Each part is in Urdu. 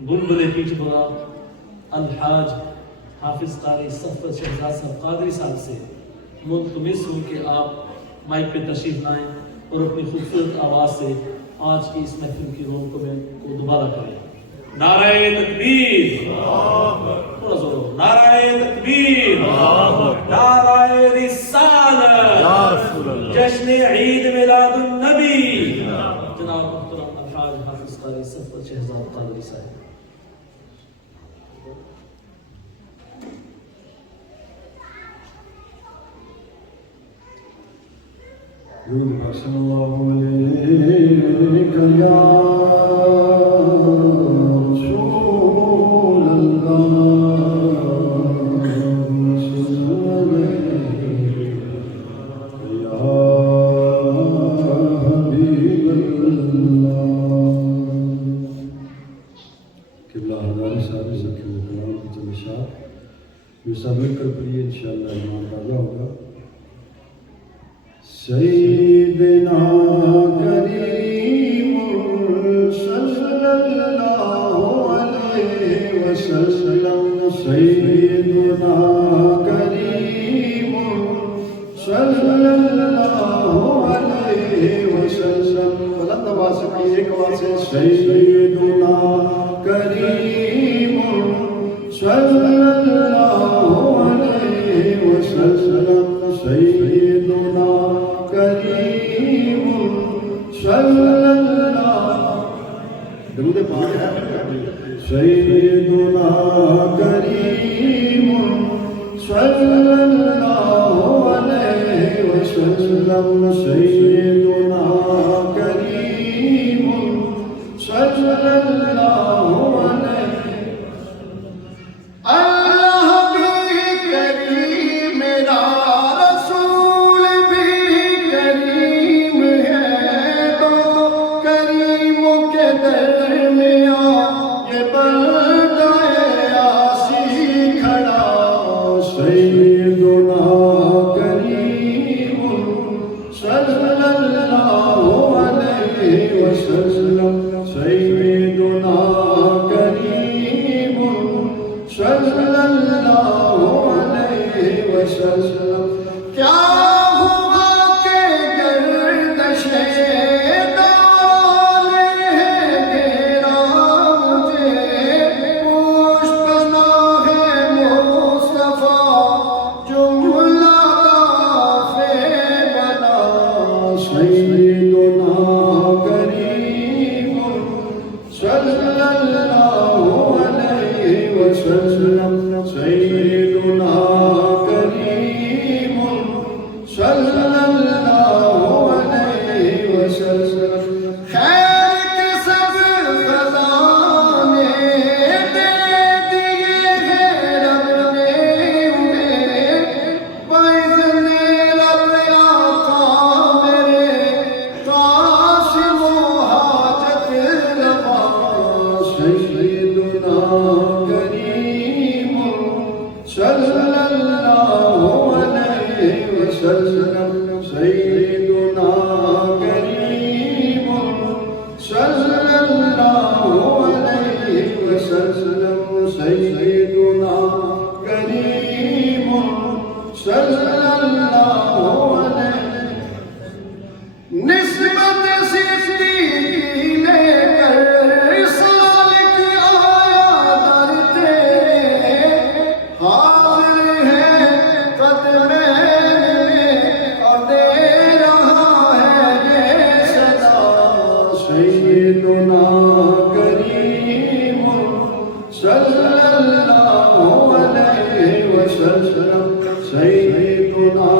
بلبل پیچ بنا الحاج حافظ قاری صفوت شہزاد صاحب قادری صاحب سے ملتمس ہوں کہ آپ مائک پہ تشریف لائیں اور اپنی خوبصورت آواز سے آج کی اس محفل کی روح کو دوبارہ کریں. نعرہ تکبیر، تھوڑا زور ہو، نعرہ تکبیر، نعرہ رسالت، جشن عید میلاد النبی. جناب محترم الحاج حافظ قاری صفوت شہزاد قادری صاحب. صلی اللہ علیہ یا رسول اللہ، یا حبیب اللہ. قبلہ ہزار صاحب ذکر کلام کی تمشات یہ سب مل کر پڑھیے انشاءاللہ ایمان تازہ ہوگا. سیدنا کریم صلی اللہ علیہ وسلم، سیدنا کریم صلی اللہ علیہ وسلم. بلند آواز سے ایک آواز سے سیدنا کریم صلی اللہ علیہ وسلم، سیدنا کریم صلی اللہ. درود پاک ہے. سیدنا کریم صلی اللہ علیہ وسلم، سیدنا کریم صلی اللہ علیہ. اللہ بھی کریم، میرا رسول بھی کریم ہے. تو کریموں کے درمیان یہ بندہ عاصی کھڑا. سیدنا کریم صلی اللہ علیہ وسلم، سیدنا کریم صلی اللہ علیہ وسلم. کیا ہوا کہ گردش دال ہے گھیرا مجھے، پوش پناہ مصطفیٰ جملہ کافی بنا. سیدنا کریم صلی اللہ علیہ وسلم، سیدنا کریم صلی اللہ علیہ وسلم. خیر کے سب خزانے دے دیے ہیں رب نے انہیں، بإذن رب آقا میرے قاسم و حاجت روا. سیدنا کریم صلی اللہ علیہ وسلم، سیدنا کریم صلی اللہ علیہ وسلم، سیدنا کریم صلی اللہ علیہ. نسبت صدیقی لے کر سالک آیا در تیرے، حاضر ہے قدم میں اور دے رہا ہے یہ صدا. سیدنا کریم صلی اللہ علیہ وسلم، سیدنا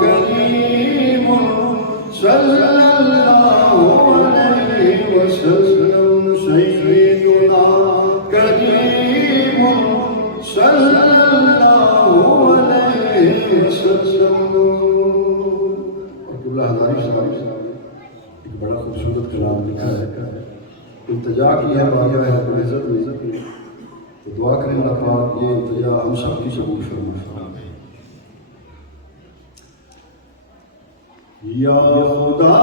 کریم صلی اللہ علیہ وسلم، سیدنا کریم صلی اللہ علیہ وسلم. اور قبلہ ہزاری صاحب ایک بڑا خوبصورت کلام لکھا ہے، التجا کی ہے بارگاہ رب العزت میں. تو دعا کریں اللہ پاک یہ التجا ہم سب کی قبول فرمائے. یا خدا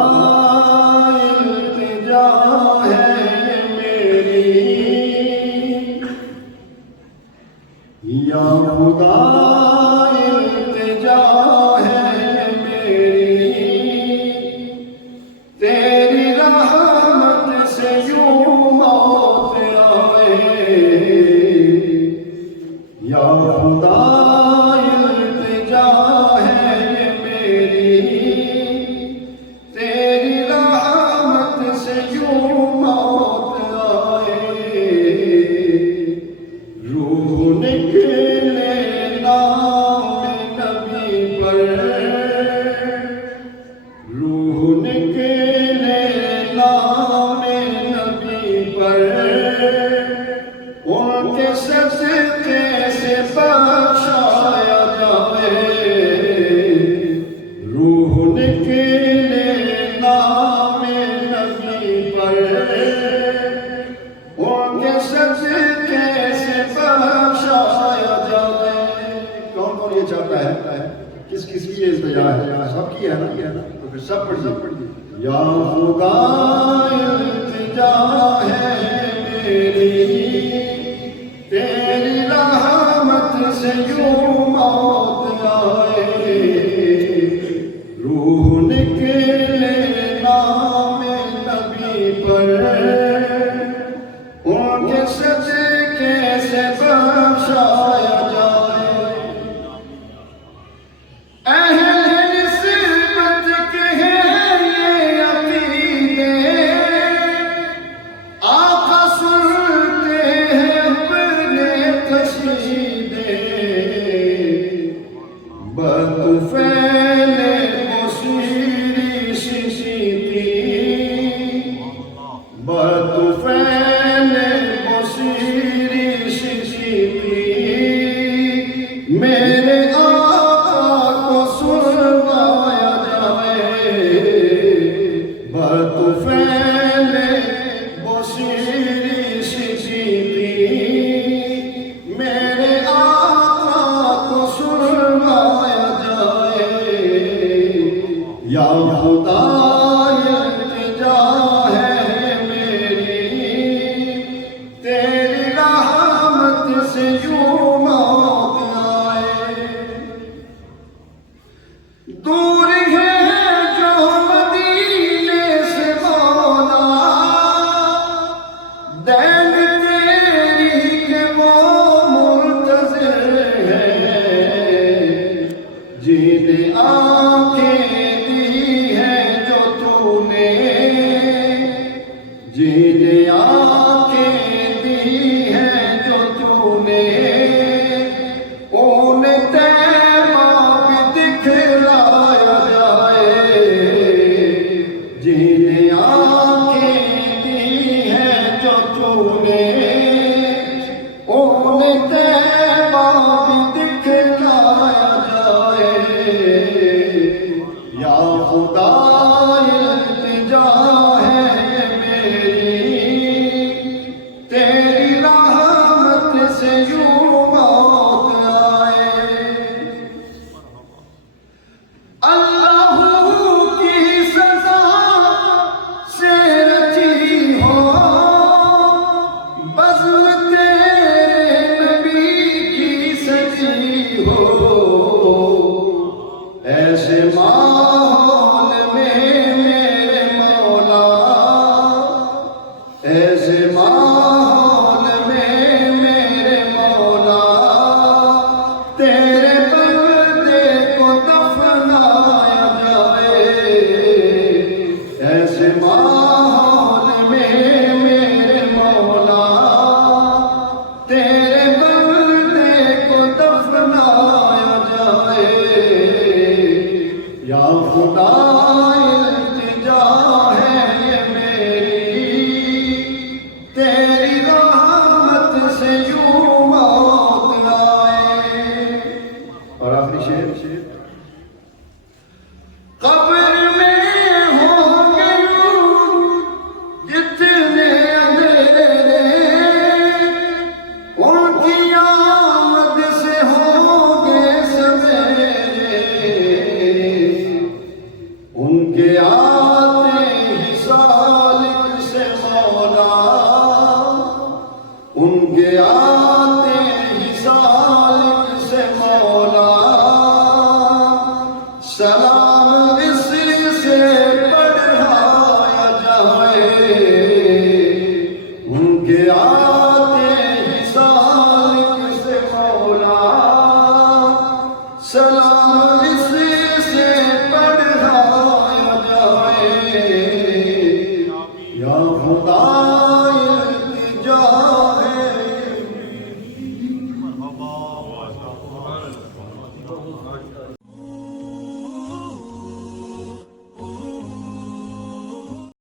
التجا ہے میری یا خدا التجا ہے میری، تیری رحمت سے یوں موت آئے، یا خدا التجا ہے میری، تیری رحمت سے یوں موت آئے، روح نکلے نام نبی پر، روح نکلے نام نبی پر، ان کے صدقے سے بخشایا جائے، روح نکلے نام نبی پر، ان کے صدقے سے بخشایا جائے۔ کون کون یہ چاہتا ہے؟ کس کس کی یہ التجا ہے؟ سب کی ہے نا؟ تو پھر سب پڑھ دیجیے۔ یا خدا التجا ہے میری، تیری رحمت سے یوں موت آئے، روح نکلے نام نبی پر، ان کے صدقے سے بخشایا جائے۔ اہل نسبت کے ہیں یہ عقیدے، آقا سنتے ہیں اپنے قصیدے، بطفیل بصیری سیتی، بطفیل بصیری سیتی، میرے آقا کو سنوایا جائے، بطفیل بصیری سیتی، میرے آقا کو سنوایا جائے، یا خدا التجا ہے میری، تیری رحمت سے یوں موت آئے، دور ہے جو مدینے سے مولا، دین تیری کہ وہ منتظر ہے، جنہیں آنکھیں دی ہیں جو تو نے، جنہیں آنکھیں دی ہیں جو تو نے، انہیں طیبہ بھی دکھلایا جائے، جنہیں آنکھیں دی ہیں جو تو نے، انہیں طیبہ بھی دکھلایا جائے، یا خدا التجا ہے میری، تیری رحمت سے یوں موت آئے، اللہ کی سزا سے رچی ہو بزم تیرے نبی کی سجی ہو، ایسے ماحول میں میرے مولا، ایسے ماحول میں میرے مولا، تیرے بندے کو دفنایا جائے، ایسے ماحول میں میرے مولا، تیرے بندے کو دفنایا جائے، یا خدا التجا ہے یہ میری، تیری رحمت سے یوں موت آئے۔ اور آخری شعر، قبر میں ہوں گے جتنے اندھیرے، ان کی آمد سے ہوں گے سویرے، ان کے آتے ہی سالک سے مولا، ان کے آتے ہی سالک خدا